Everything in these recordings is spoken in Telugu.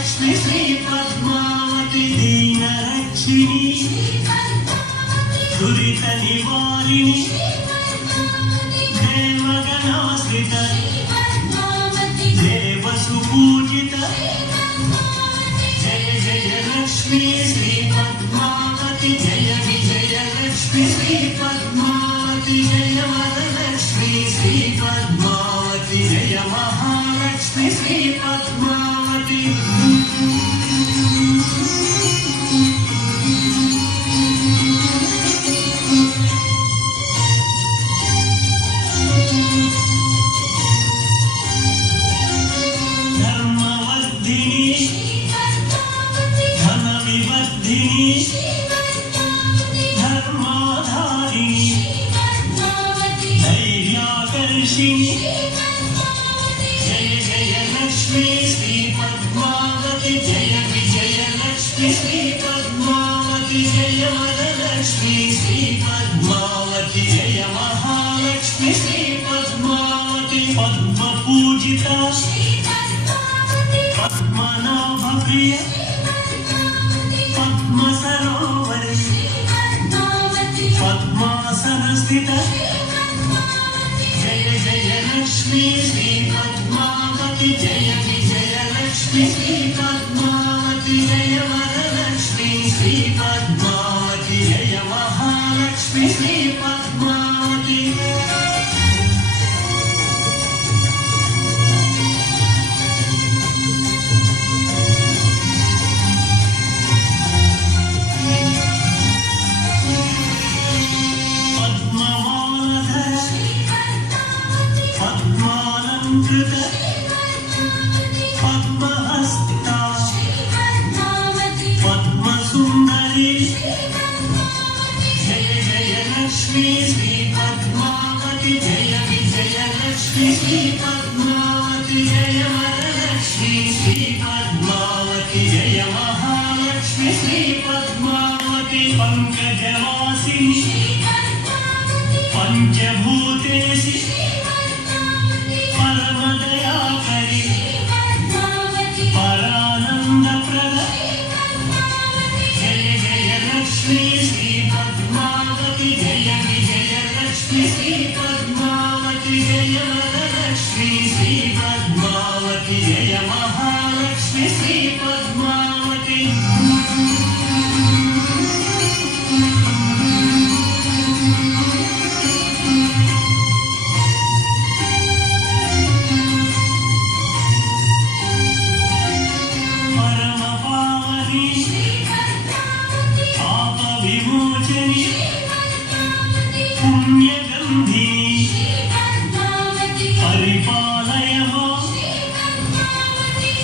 महालक्ष्मी श्री पद्मावती दीनरक्षिणी दुरित निवारिणी देवगणाश्रित देवसुपूजित जय जय लक्ष्मी श्री पद्मावती जय विजय लक्ष्मी श्री पद्मावती जय वरलक्ष्मी श्री पद्मावती जय महालक्ष्मी श्री पद्मावती जय जय लक्ष्मी श्री पद्मावती जय विजय लक्ष्मी श्री पद्मावती जय वरलक्ष्मी श्री पद्मावती जय महालक्ष्मी श्री पद्मावती पद्म पूजिता पद्मनाभ प्रिय पद्म सरोवर पद्मासन स्थित जय जय लक्ष्मी श्री पद्मावती जय विजय लक्ष्मी श्री पद्मावती जय वरलक्ष्मी श्री पद्मावती जय महालक्ष्मी श्री पद्मावती पद्महस्ता पद्मसुंदरी जय जय लक्ष्मी श्री पद्मावती जय विजय लक्ष्मी श्री पद्मावती जय वरलक्ष्मी श्री पद्मावती जय महालक्ष्मी श्री पद्मावती पंकजवासिनी पंचभूतेषु परमदयाकरी परानंदप्रद जय जय लक्ष्मी श्री पद्मावती जय विजय लक्ष्मी श्री पद्मावती जय वरलक्ष्मी श्री पद्मावती जय महालक्ष्मी श्री पद्मावती पुण्यगंधी परिपालय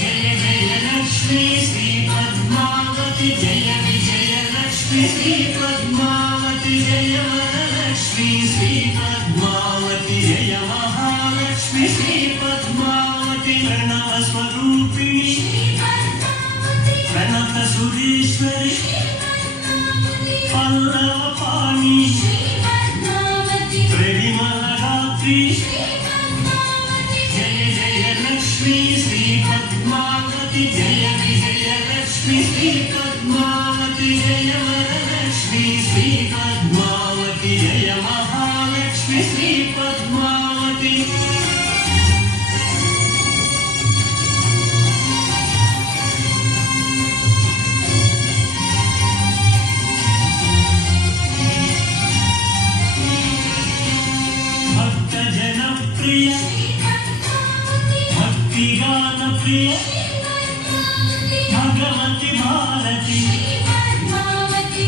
जय जय लक्ष्मी श्री पद्मावती जय विजय लक्ष्मी श्री पद्मावती जय वरलक्ष्मी श्री पद्मावती जय महालक्ष्मी श्री पद्मावती प्रणव स्वरूपिणी प्रणत सुरेश्वरी पल्लव पाणी प्रेमलगात्री जय जय लक्ष्मी श्री पद्मावती जय विजय लक्ष्मी श्री पद्मावती जय वरलक्ष्मी श्री पद्मावती जय महालक्ष्मी श्री पद्मावती भक्तिगान प्रिय भगवती भारती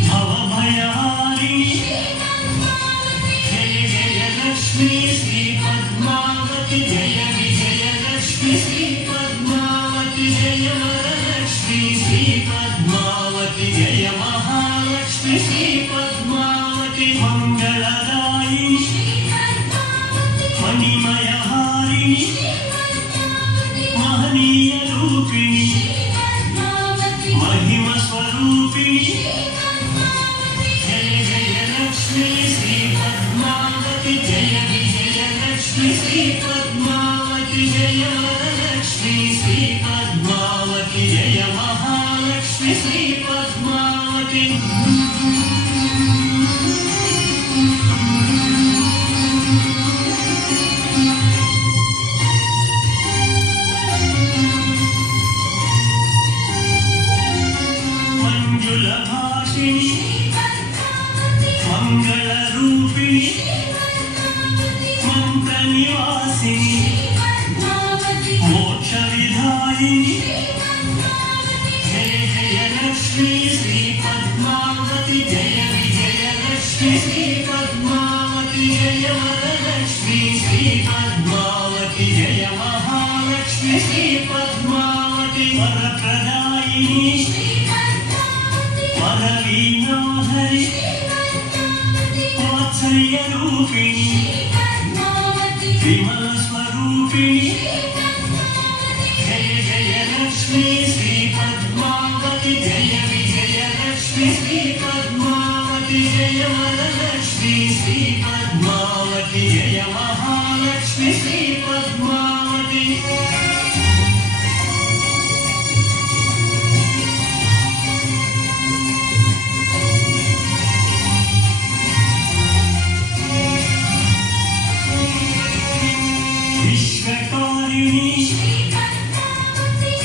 भवभयहारिणी जय जय लक्ष्मी श्री पद्मावती जय विजय लक्ष्मी श्री पद्मावती जय वरलक्ष्मी श्री पद्मावती जय महालक्ष्मी श्री पद्मावती मंगलदायिनी मणिमयहारिणी महनीय रूपिणी महिमा स्वरूपिणी जय जय लक्ष्मी श्री पद्मावती जय विजय लक्ष्मी श्री पद्मावती जय वरलक्ष्मी श्री पद्मावती పద్మావతి జయ మహాలక్ష్మి శ్రీ పద్మావతి మంజుల భాషిణి మంగళ రూపిణి మంత్ర నివాసిని మోక్ష విధాయిని జయ జయ లక్ష్మీ శ్రీ పద్మావతి జయ విజయ లక్ష్మీ శ్రీ పద్మావతి జయ వరలక్ష్మీ శ్రీ పద్మావతి జయ మహాలక్ష్మి శ్రీ పద్మావతి వరప్రదాయిని వరవీణాధరి వాత్సల్య రూపిణి విమల స్వరూపిణి జయ జయ లక్ష్మీ శ్రీ పద్మావతి జయ విజయ లక్ష్మీ శ్రీ పద్మావతి జయ వరలక్ష్మీ శ్రీ పద్మావతి జయ మహాలక్ష్మి శ్రీ పద్మావతి విశ్వకారిణి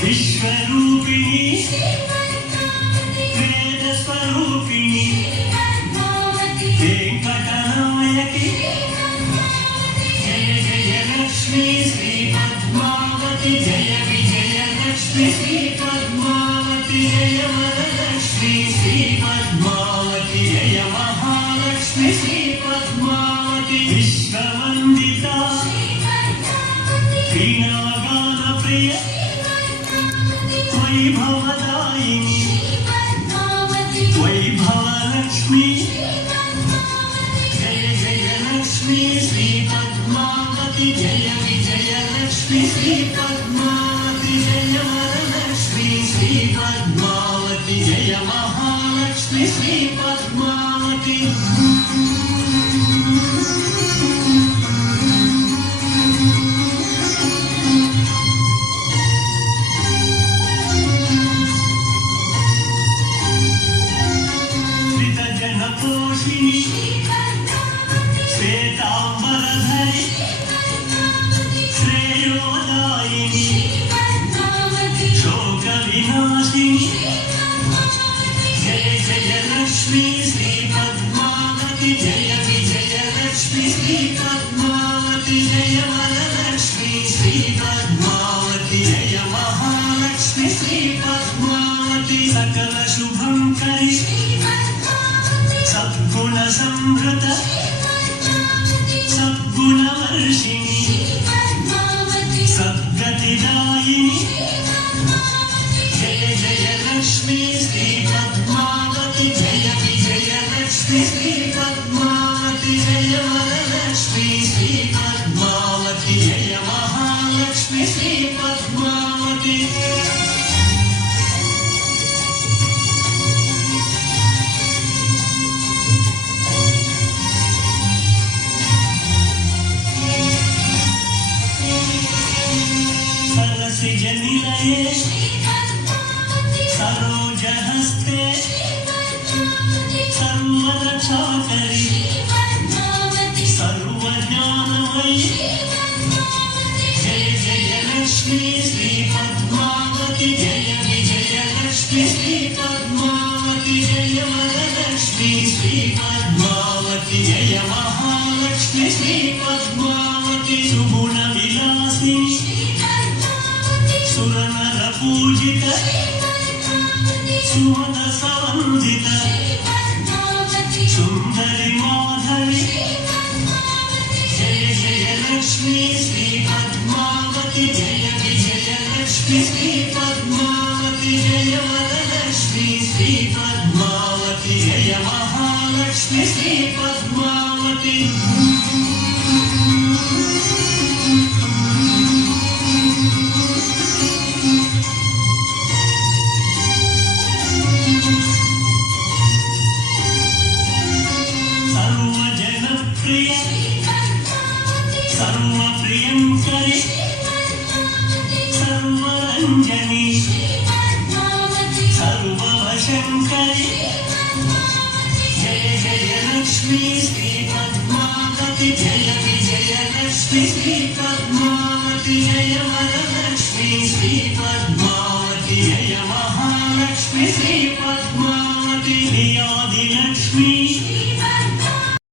విశ్వరూపిణి వేద స్వరూపిణి వెంకటనాయకి జయ జయ లక్ష్మీ శ్రీ పద్మావతి జయ విజయ లక్ష్మీ శ్రీ పద్మావతి జయ వరలక్ష్మీ శ్రీ పద్మావతి జయ మహాలక్ష్మి శ్రీ పద్మావతి విశ్వవందిత వీణాగాన ప్రియ వైభవదాయిని వైభవలక్ష్మి జయ జయ లక్ష్మీ శ్రీ పద్మావతి జయ విజయ లక్ష్మీ శ్రీ పద్మావతి జయ వరలక్ష్మీ శ్రీ పద్మావతి జయ మహాలక్ష్మి శ్రీ పద్మావతి పోషిణి శ్వేతాంబరధరి శ్రేయోదాయిని శోక వినాశిని జయ జయ లక్ష్మీ శ్రీ పద్మావతి జయ విజయ లక్ష్మీ శ్రీ పద్మావతి జయ వరలక్ష్మీ శ్రీ పద్మావతి జయ మహాలక్ష్మి శ్రీ పద్మావతి సకల శుభంకరి సద్గుణ సంవృత సద్గుణవర్షిణి సద్గతిదాయిని జయ జయ లక్ష్మీ శ్రీ పద్మావతి జయ విజయ లక్ష్మీ శ్రీ పద్మావతి జయ వరలక్ష్మీ శ్రీ పద్మావతి జయ మహాలక్ష్మి శ్రీ పద్మావతి जनिलये सरोजहस्ते सर्वरक्षाकरी सर्वज्ञानमयी जय जय लक्ष्मी श्री पद्मावती जय विजय लक्ष्मी श्री पद्मावती जय वरलक्ष्मी श्री पद्मावती जय महालक्ष्मी श्री पद्मावती सुगुण विलासिनी सुरनर पूजित सुमन सवंदित सुंदरी माधवी जय जय लक्ष्मी श्री पद्मावती जय विजय लक्ष्मी श्री पद्मावती जय वरलक्ष्मी श्री पद्मावती जय महालक्ष्मी श्री पद्मावती सर्वप्रियंकरी सर्वरंजनी श्री पद्मावती जय वरलक्ष्मी श्री पद्मावती जय महालक्ष्मी श्री